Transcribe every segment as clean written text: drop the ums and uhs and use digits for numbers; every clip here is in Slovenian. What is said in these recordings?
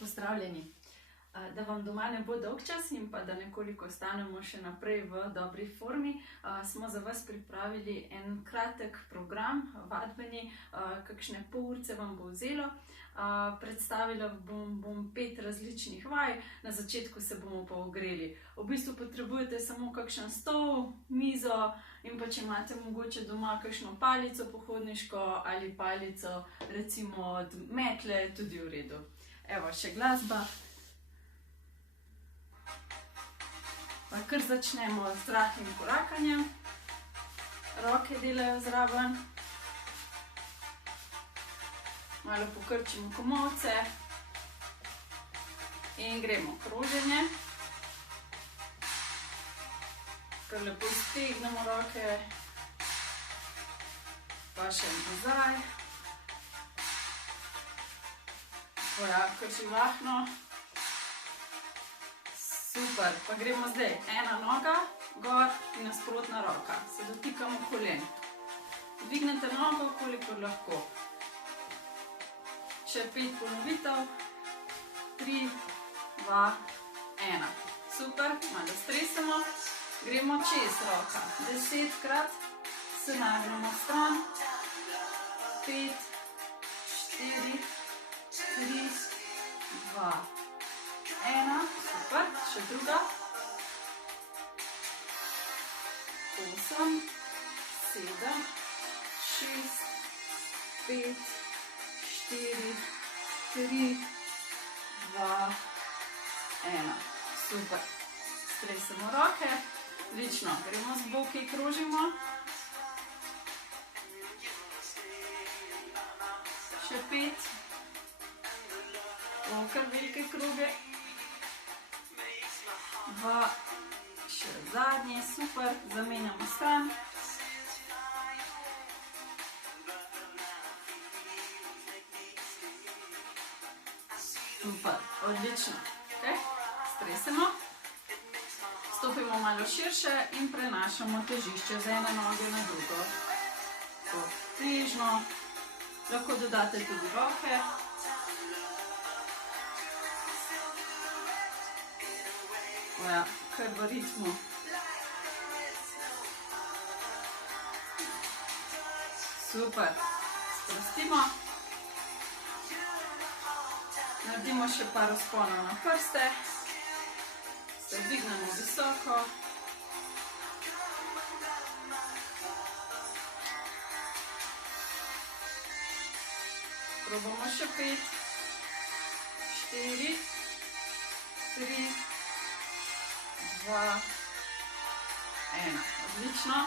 Pozdravljeni. Da vam doma ne bo dolgčas in pa da nekoliko ostanemo še naprej v dobri formi, smo za vas pripravili en kratek program, vadbeni, kakšne pol urce vam bo vzelo. Predstavila bom 5 različnih vaj, na začetku se bomo pa ogreli. V bistvu potrebujete samo kakšen stol, mizo in pa če imate mogoče doma kakšno palico pohodniško ali palico recimo od metle, tudi v redu. Evo, še glasba. Pa kar začnemo z rahlim korakanjem. Roke delajo zraven. Malo pokrčimo komolce. In gremo kroženje. Kar lepo stegnemo roke. Pa še nazaj. Kar živahno. Super, pa gremo zdaj. Ena noga, gor in nasprotna roka. Se dotikamo kolen. Dvignete nogo, kolikor lahko. Še 5 ponovitev. 3, 2, 1. Super, malo stresemo. Gremo čez roka. 10-krat se nagnemo stran. 5, 4, 3, 2, 1, super, še druga. 8, 7, 6, 5, 4, 3, 2, 1. Super. Stresemo roke. Odlično. Gremo z boki, krožimo. Še 5. Kar velike kroge. 2, še zadnji, super, zamenjamo stran. Super, odlično. Stresemo. Stopimo malo širše in prenašamo težišče z ene noge na drugo. Težno. Lahko dodate tudi roke. Kar v ritmu. Super. Sprostimo. Naredimo še par vzponov na prste. Se dvignemo visoko. Probamo še 5, 4, 3, 2, 1. Odlično.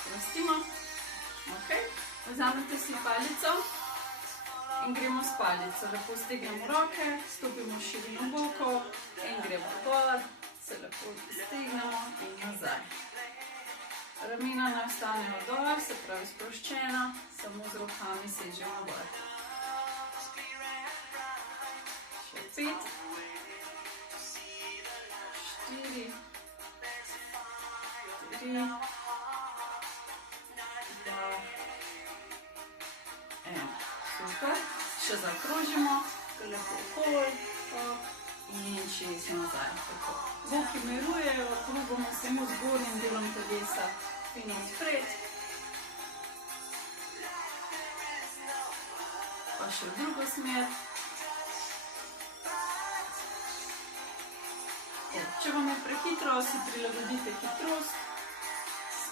Sprostimo. Vzamete si palico in gremo s palico. Lepo stegnemo roke, stopimo širino bokov in gremo gor. Se lepo stegnemo in nazaj. Ramena ne ostanejo dol, se pravi sproščena, samo z rokami sežemo gor. Še 5, 4, 3, 2, 1. Super. Še zakrožimo, lepo okoli in čez nazaj. Boki mirujejo, probamo samo z zgornjim delom telesa in odpred. Pa še v drugo smer. Če vam je prehitro, si prilagodite hitrost.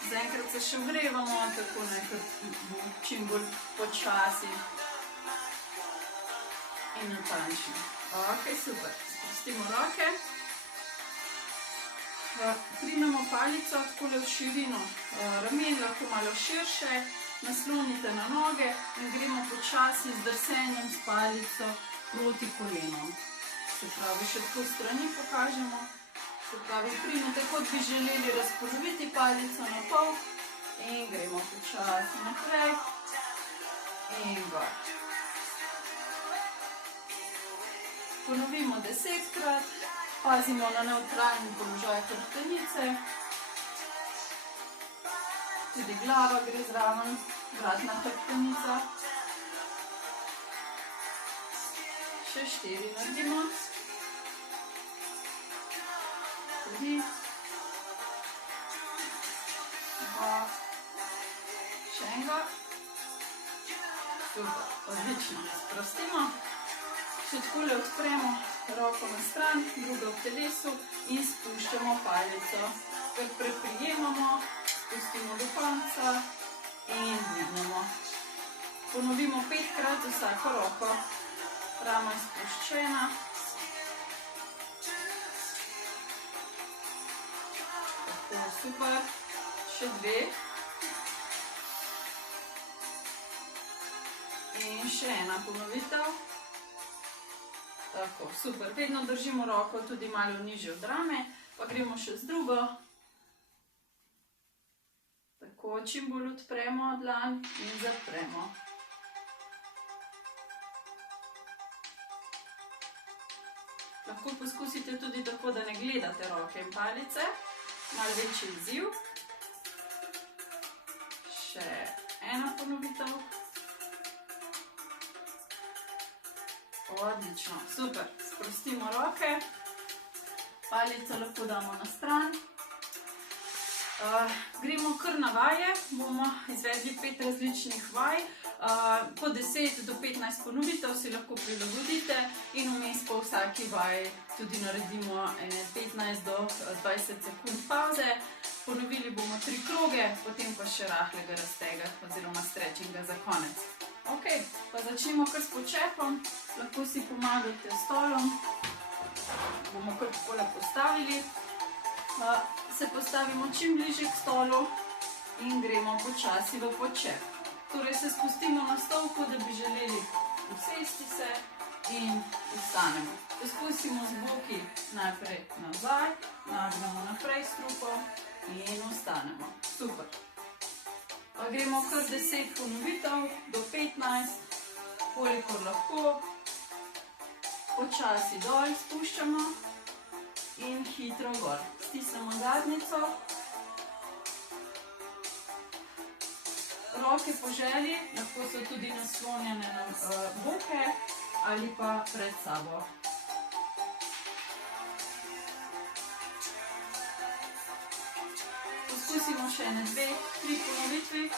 Zaenkrat se še ogrevamo, tako nekaj bo čim bolj počasi in natančno. Super. Sprostimo roke. Primemo palico takole v širino ramen, lahko malo širše. Naslonite na noge in gremo počasi z drsenjem s palico proti kolenom. Se pravi, še tako strani pokažemo. Se pravi, primete, kot bi želeli razpoloviti palico na pol in gremo počasi naprej in gor. Ponovimo 10-krat, pazimo na nevtralni položaj hrbtenice. Tudi glava gre zraven, vratna hrbtenica. Še 4 naredimo. Tudi. 2. Še enega. Super, odlično. Sprostimo. Še takole odpremo roko na stran, drugo v telesu in spuščamo palico. Kar preprijemamo, spustimo do konca in dvignemo. Ponovimo 5-krat vsako roko. Rama je spuščena. Tako, super. Še 2. In še ena ponovitev. Tako, super. Vedno držimo roko tudi malo nižje od rame, pa gremo še z drugo. Tako, čim bolj odpremo dlan in zapremo. Lahko poskusite tudi tako, da ne gledate roke in palice. Malo večji izziv. Še ena ponovitev. Odlično, super. Sprostimo roke. Palico lahko damo na stran. Gremo kar na vaje. Bomo izvedli 5 različnih vaj. Po 10 do 15 ponovitev si lahko prilagodite in vmes po vsaki vaji tudi naredimo 15 do 20 sekund pauze. Ponovili bomo 3 kroge, potem pa še rahlega raztega oziroma stretchinga za konec. Ok, pa začnemo kar s počepom. Lahko si pomagate s stolom. Bomo kar takole postavili. Se postavimo čim bližje k stolu in gremo počasi v počep. Torej se spustimo na stol, kot da bi želeli usesti se in vstanemo. Poskusimo z boki najprej nazaj, nagnemo naprej s trupom in vstanemo. Super. Gremo kar 10 ponovitev do 15, kolikor lahko. Počasi dol spuščamo in hitro gor. Stisnemo zadnjico. Roke po želji lahko so tudi naslonjene na boke ali pa pred sabo. Poskusimo še 2, 3 ponovitvi.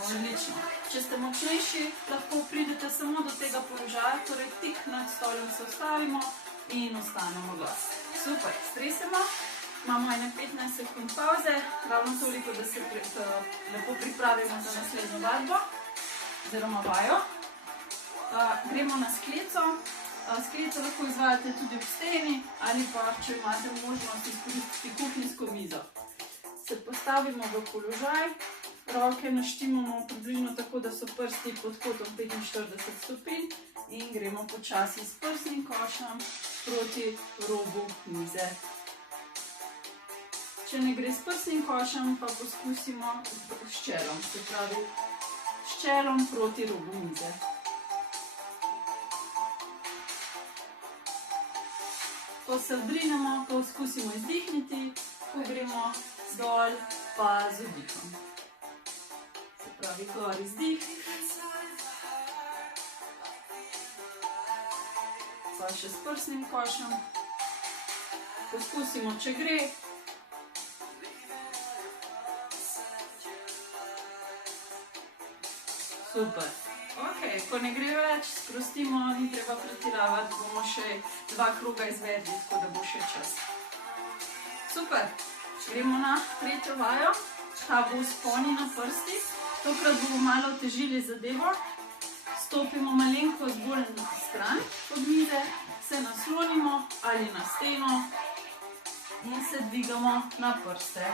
Odlično. Če ste močnejši, lahko pridete samo do tega položaja, torej tik nad stolom se ustavimo in ostanemo gor. Super, stresemo. Imamo 15 sekund pauze, ravno toliko, da se lepo pripravimo za naslednjo vadbo oziroma vajo. Gremo na sklico. Sklico lahko izvajate tudi v steni ali pa, če imate možnost, izkoristiti kuhinjsko mizo. Se postavimo v položaj, roke naštimamo približno tako, da so prsti pod kotom 45 stopinj in gremo počasi s prsnim košem proti robu mize. Če ne gre s prsnim košem, pa poskusimo s čelom, se pravi s čelom proti robu mize. Ko se odrinemo, poskusimo izdihniti, ko gremo dol, pa z vdihom. Se pravi, gor izdih. Pa še s prsnim košem. Poskusimo, če gre. Super. Ok, ko ne gre več, sprostimo, ni treba pretiravati, bomo še 2 kroga izvedli, tako da bo še čas. Super. Gremo na 3. vajo. Ta bo vzponi na prstih. Tokrat bomo malo otežili zadevo. Stopimo malenkost bolj na stran od mize, se naslonimo ali na steno in se dvigamo na prste.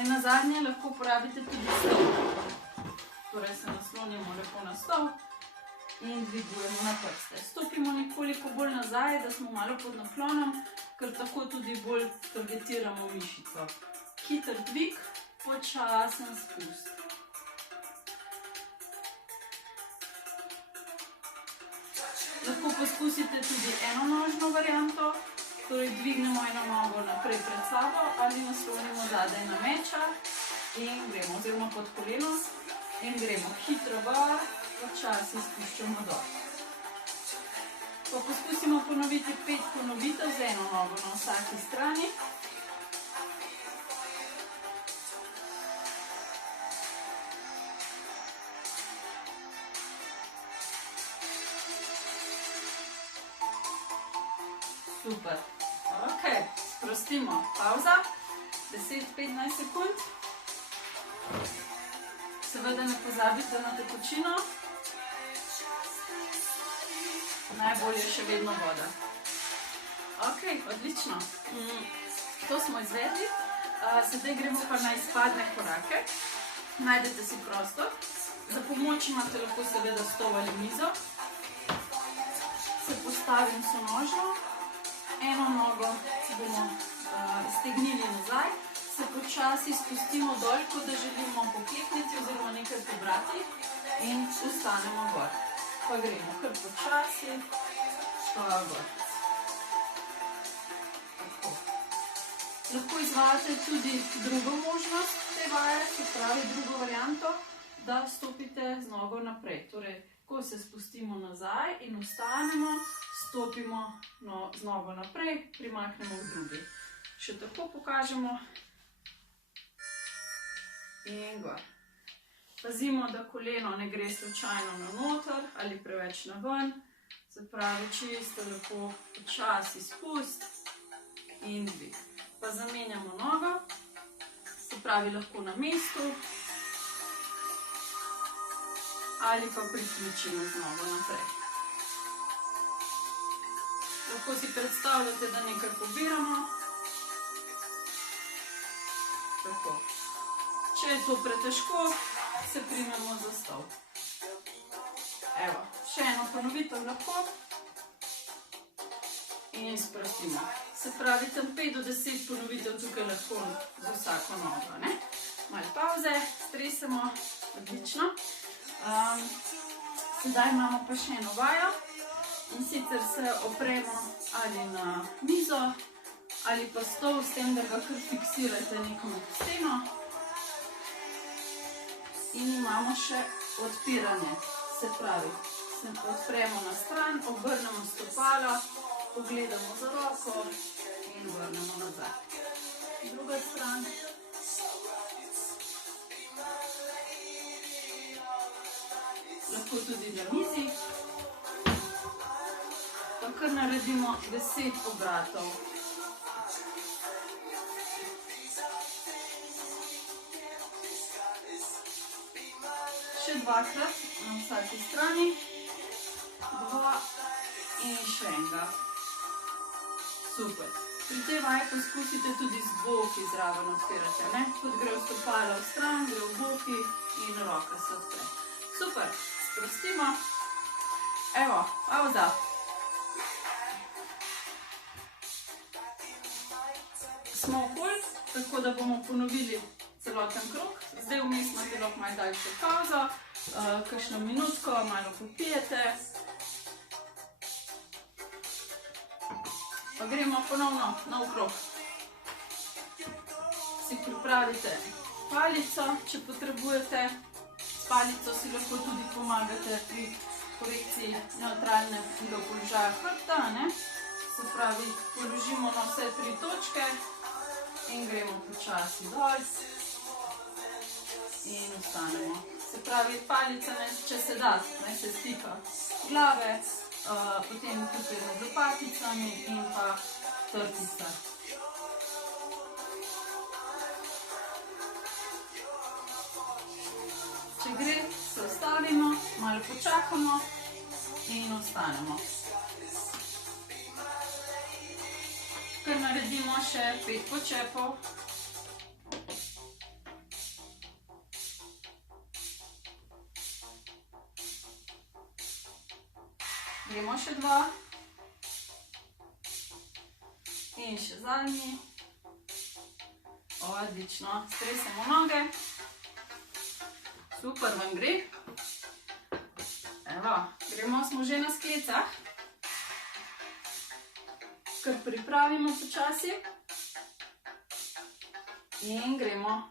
Nazadnje lahko uporabite tudi stol. Torej se naslonimo lepo na stol in dvigujemo na prste. Stopimo nekoliko bolj nazaj, da smo malo pod naklonom, ker tako tudi bolj targetiramo mišico. Hiter dvig, počasen spust. Lahko poskusite tudi enonožno varianto, Torej dvignemo eno nogo naprej pred sabo ali naslonimo zadaj na meča in gremo, oziroma pod koleno in gremo hitro gor, počasi spuščamo dol. Pa poskusimo ponoviti 5 ponovitev z eno nogo na vsaki strani. Super. Ok, sprostimo. Pauza. 10-15 sekund. Seveda ne pozabite na tekočino. Najbolje še vedno voda. Ok, odlično. To smo izvedli. Sedaj gremo pa na izpadne korake. Najdete si prostor. Za pomoč imate lahko seveda stol ali mizo. Se postavim sonožno. Eno nogo si bomo iztegnili nazaj. Se počasi spustimo dol, kot da želimo poklekniti oziroma nekaj pobrati. In ustanemo gor. Pa gremo kar počasi, pa gor. Tako. Lahko izvajate tudi drugo možnost te vaje, se pravi drugo varianto, da stopite z nogo naprej. Torej, ko se spustimo nazaj in ustanemo, stopimo z nogo naprej, primaknemo v drugi. Še tako pokažemo. In gor. Pazimo, da koleno ne gre slučajno na noter ali preveč na ven. Se pravi, čisto lepo počasi spust in dvig. Pa zamenjamo nogo, se pravi lahko na mestu ali pa priključimo z nogo naprej. Lahko si predstavljate, da nekaj pobiramo. Tako. Če je to pretežko, se primemo za stol. Evo, še eno ponovitev lahko. In sprostimo. Se pravi, tam 5 do 10 ponovitev tukaj lahko za vsako nogo, ne? Malo pauze, stresemo, odlično. Sedaj imamo pa še eno vajo. In sicer se opremo ali na mizo, ali pa stol s tem, da ga kar fiksirate neko steno. In imamo še odpiranje, se pravi, se odpremo na stran, obrnemo stopalo, pogledamo za roko in vrnemo nazaj. Druga stran. Lahko tudi na mizi. Pa kar naredimo 10 obratov. Še dvakrat na vsaki strani. 2 in še enega. Super. Pri tej vaji poskusite tudi z boki zraven odpirati, ne? Kot gre v stopalo v stran, gre v boki in roka se odpre. Super. Sprostimo. Evo, pauza. Smo okoli, tako da bomo ponovili celoten krog. Zdaj vmes imate lahko malo daljšo pauzo, kakšno minutko, malo popijete. Pa gremo ponovno na okrog. Si pripravite palico, če potrebujete. S palico si lahko tudi pomagate pri korekciji nevtralnega položaja hrbta, ne? Se pravi, položimo na vse 3 točke in gremo počasi dol in ustanemo. Se pravi, palica, če se da, naj se stika glave, potem tukaj med lopaticami in pa trtica. Če gre, se ustavimo, malo počakamo in ostanemo. Kar naredimo še 5 počepov. Gremo še 2. In še zadnji. Odlično. Stresemo noge. Super vam gre. Evo, gremo, smo že na sklecah. kar pripravimo počasi. In gremo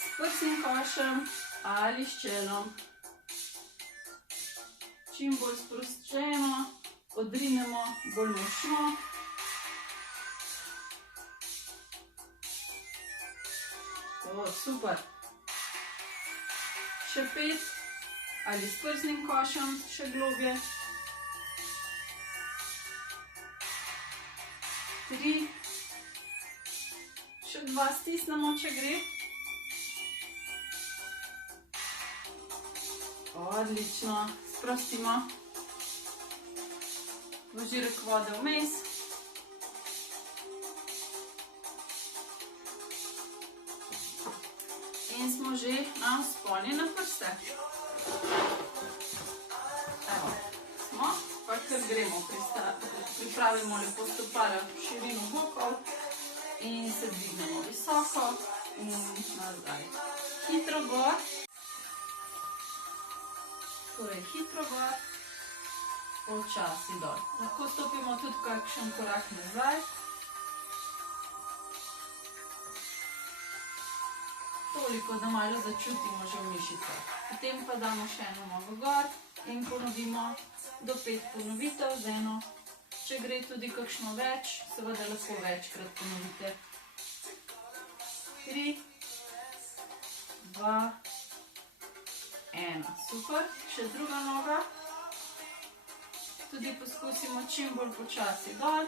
s prsnim košem ali s čelom. Čim bolj sproščeno, odrinemo bolj močno. Super. Še 5 ali s prsnim košem, še globje. 3. Še 2 stisnemo, če gre. Odlično. Sprostimo. Požirek vode vmes. In smo že na vzponu na prste. Evo, smo, pa kar gremo, pripravimo lepo stopala v širino bokov in se dvignemo visoko in nazaj. Hitro gor. Torej, hitro gor, počasi dol. Lahko stopimo tudi kakšen korak nazaj. Toliko, da malo začutimo že v mišicah. Potem pa damo še eno nogo gor in ponovimo do 5 ponovitev z eno. Če gre tudi kakšno več, seveda lahko večkrat ponovite. 3, 2, 1. Super. Še druga noga. Tudi poskusimo čim bolj počasi dol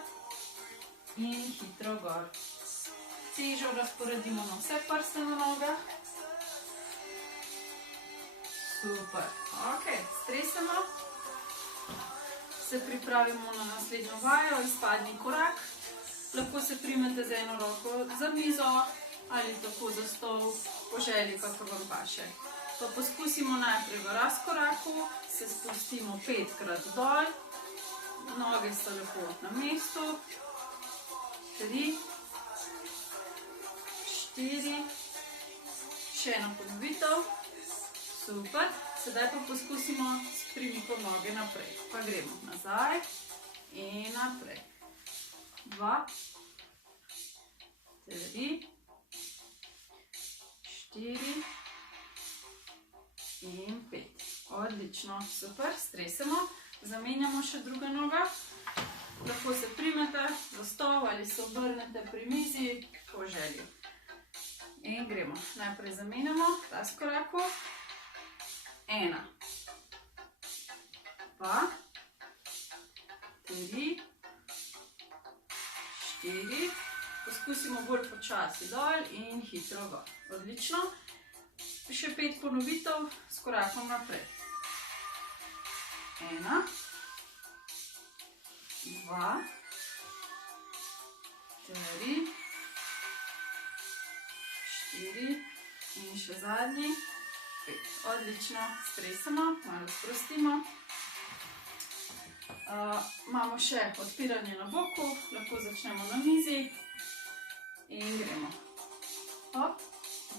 in hitro gor. Težo razporedimo na vse prste na nogah. Super. Ok, stresemo. Se pripravimo na naslednjo vajo, izpadni korak. Lahko se primete z eno roko za mizo ali tako za stol, po želji, kakor vam paše. Pa poskusimo najprej v razkoraku, se spustimo 5-krat dol. Noge so lepo na mestu. 3, 4, še eno ponovitev. Super. Sedaj pa poskusimo s premikom noge naprej. Pa gremo nazaj in naprej. 2, 3, 4 in 5. Odlično. Super. Stresemo. Zamenjamo še druga noga. Lahko se primete za stol ali se obrnete pri mizi, po želji. In gremo. Najprej zamenjamo razkoraku. 1, 2, 3, 4. Poskusimo bolj počasi dol in hitro gor. Odlično. Še 5 ponovitev s korakom naprej. 1, 2, 3, 4 in še zadnji. 5. Odlično. Stresemo, malo sprostimo. Imamo še odpiranje na boku, lahko začnemo na mizi in gremo. Hop,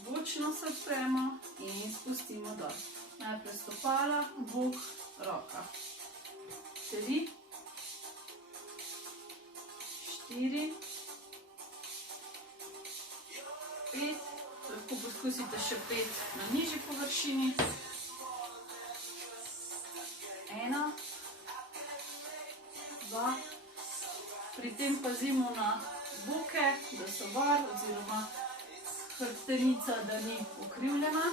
bočno se odpremo in spustimo dol. Najprej stopala, bok, roka. 3, 4, 5. Lahko poskusite še 5 na nižji površini. 1, 2. Pri tem pazimo na boke, da so gor, oziroma hrbtenica, da ni ukrivljena.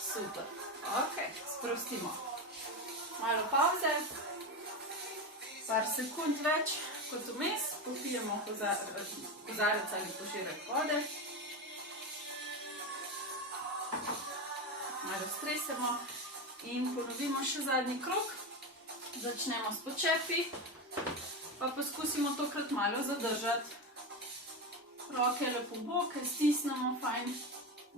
Super. Ok, sprostimo. Malo pavze, par sekund več kot vmes, popijemo kozarec ali požirek vode. Malo stresemo in ponovimo še zadnji krog. Začnemo s počepi, pa poskusimo tokrat malo zadržati. Roke lepo v boke, stisnemo fajn,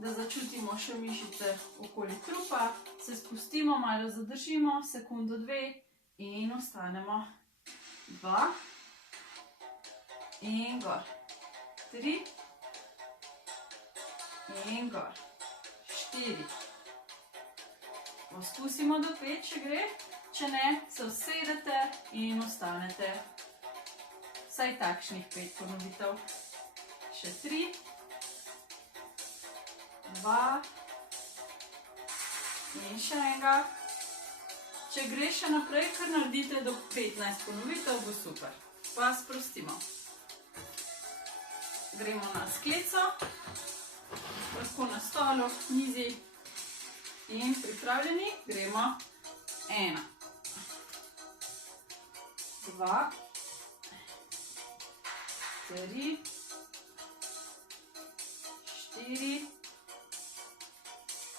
da začutimo še mišice okoli trupa. Se spustimo, malo zadržimo, sekundo, 2 in ostanemo. 2 in gor. 3 in gor. 4. Poskusimo do 5, če gre. Če ne, se usedete in ostanete. vsaj takšnih 5 ponovitev. Še 3, 2 in še enega. Če gre še naprej, kar naredite do 15 ponovitev, bo super. Pa sprostimo. Gremo na sklico, lahko na stolu, mizi in pripravljeni. Gremo 1, 2, 3, 4,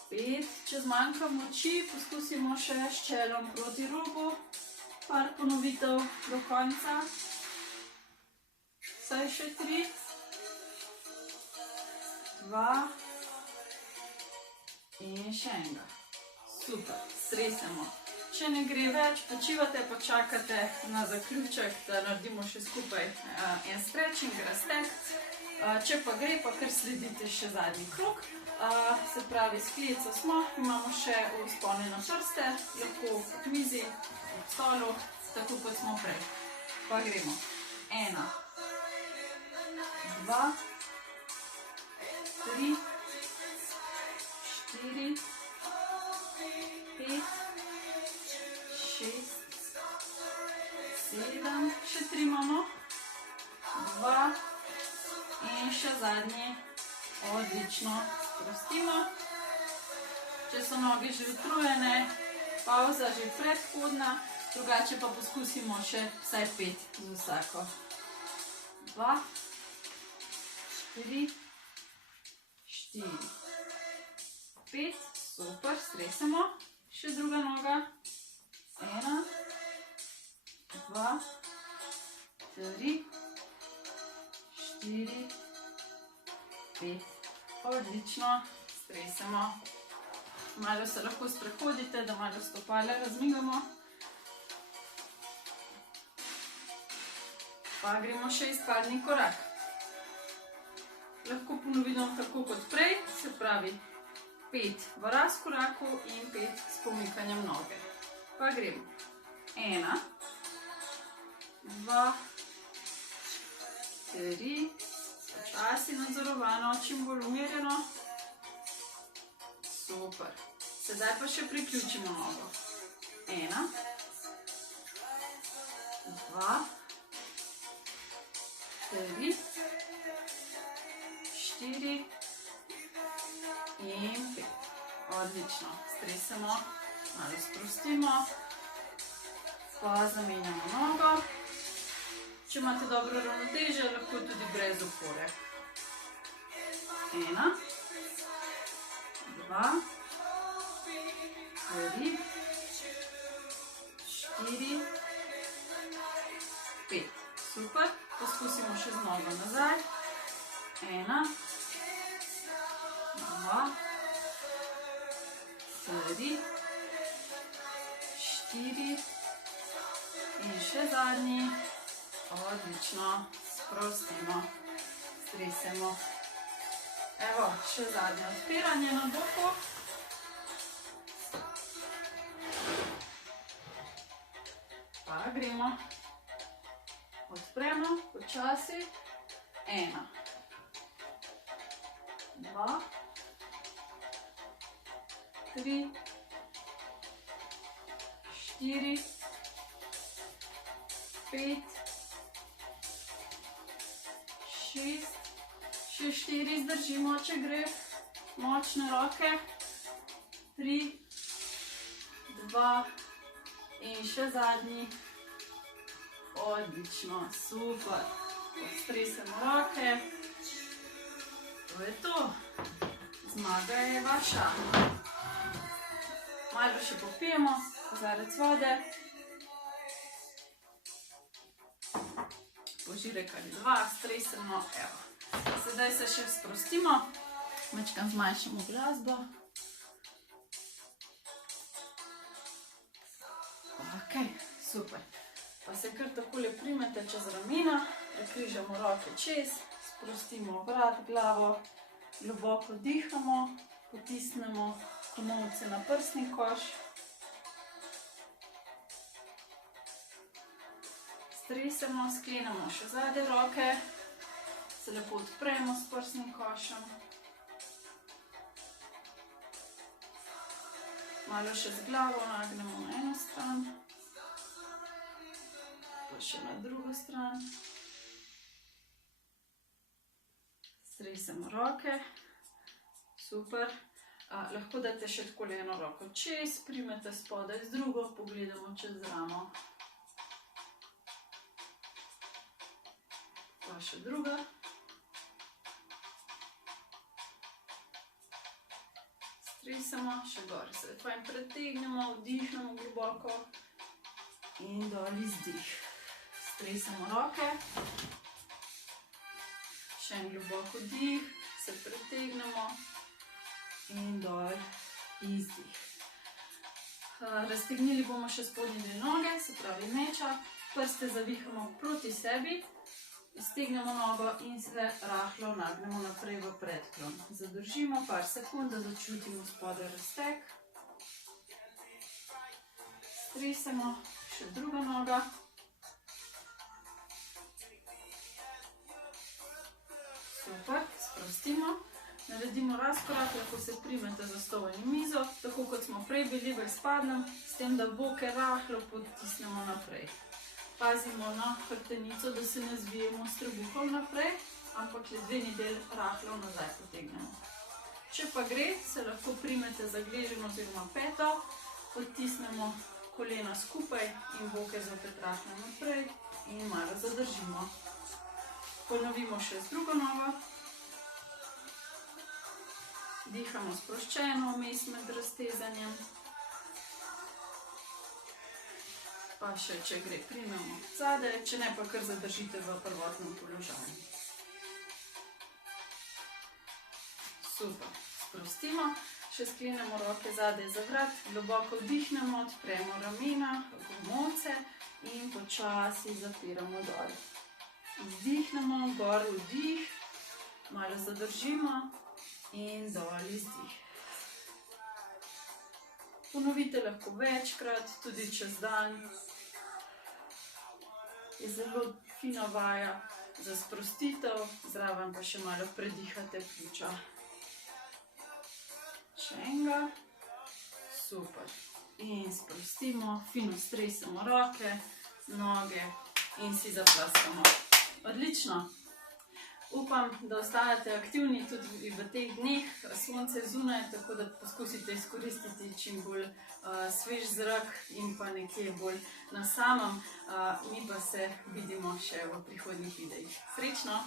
5. Če zmanjka moči, poskusimo še s čelom proti robu. Par ponovitev do konca. Vsaj še 3, 2 in še enega. Super, stresemo. Če ne gre več, počivate, pa čakate na zaključek, da naredimo še skupaj en stretching, razteg. Če pa gre, pa kar sledite še zadnji krog. Se pravi, sklico smo, imamo še vzpone na prste, lahko pod mizi, pod stolu, tako kot smo prej. Pa gremo. 1, 2, 3, 4, 5, 6, 7, še 3 imamo, 2 in še zadnji. Odlično. Sprostimo. Če so noge že utrujene, pauza že predhodna, drugače pa poskusimo še vsaj 5 z vsako. 2, 3, 4, 5, super, stresemo. Še druga noga. 1, 2, 3, 4, 5. Odlično, stresemo. Malo se lahko sprehodite, da malo stopale razmigamo. Pa gremo še izpadni korak. Lahko ponovimo tako kot prej, se pravi 5 v razkoraku in 5 s pomikanjem noge. Pa gremo. 1, 2, 3, počasi nadzorovano, čim bolj umirjeno. Super. Sedaj pa še priključimo nogo. 1, 2, 3, 4 in 5. Odlično. Stresemo, malo sprostimo, pa zamenjamo nogo. Če imate dobro ravnotežje, lahko tudi brez opore. 1, 2, 3, 4, 5. Super. Poskusimo še z nogo nazaj. 1, 2, 3, 4 in še zadnji. Odlično, sprostimo, stresemo. Evo, še zadnje odpiranje na boku. Pa gremo. Odpremo, počasi. 1, 2, 3, 4, 5, 6, še 4 zdržimo, če gre, močne roke, 3, 2 in še zadnji. Odlično, super. Stresemo roke. To je to. Zmaga je vaša. Malo še popijemo, kozarec vode. Požirek ali 2, stresemo, evo. Sedaj se še sprostimo, majčkeno zmanjšamo glasbo. Ok, super. Pa se kar takole primete čez ramena, prekrižamo roke čez, sprostimo vrat, glavo, globoko dihamo, potisnemo komolce na prsni koš. Stresemo, sklenemo še zadnje roke, se lepo odpremo s prsnim košem. Malo še z glavo nagnemo na eno stran, pa še na drugo stran. Stresemo roke, super. Lahko date še takole eno roko čez, primete spodaj z drugo, pogledamo čez ramo. Pa še druga. Stresemo, še gor se lepo in pretegnemo, vdihnemo globoko in dol izdih. Stresemo roke, še en globok vdih, se pretegnemo in dol izdih. Raztegnili bomo še spodnji del noge, se pravi meča, prste zavihamo proti sebi, iztegnemo nogo in se rahlo nagnemo naprej v predklon. Zadržimo par sekund, da začutimo spodaj razteg. Stresemo še druga noga. Super, sprostimo. Naredimo razkorak, lahko se primete za stol in mizo, tako kot smo prej bili v izpadnem, s tem, da boke rahlo potisnemo naprej. Pazimo na hrbtenico, da se ne zvijemo s trebuhom naprej, ampak ledveni del rahlo nazaj potegnemo. Če pa gre, se lahko primete za gleženj oziroma peto, potisnemo kolena skupaj in boke zopet rahlo naprej in malo zadržimo. Ponovimo še z drugo nogo. Dihamo sproščeno, vmes med raztezanjem. Pa še, če gre, primemo zadaj, če ne pa kar zadržite v prvotnem položaju. Super, sprostimo, še sklenemo roke zadaj za vrat, globoko vdihnemo, odpremo ramena, komolce in počasi zapiramo dol. Vdihnemo, gor vdih, malo zadržimo in dol izdih. Ponovite lahko večkrat, tudi čez dan. Je zelo fina vaja za sprostitev, zraven pa še malo predihate pljuča. Še enega. Super. In sprostimo, fino stresemo roke, noge in si zaplaskamo. Odlično. Upam, da ostajate aktivni tudi v teh dneh, sonce zunaj, tako da poskusite izkoristiti čim bolj svež zrak in pa nekje bolj na samem. Mi pa se vidimo še v prihodnjih videih. Srečno!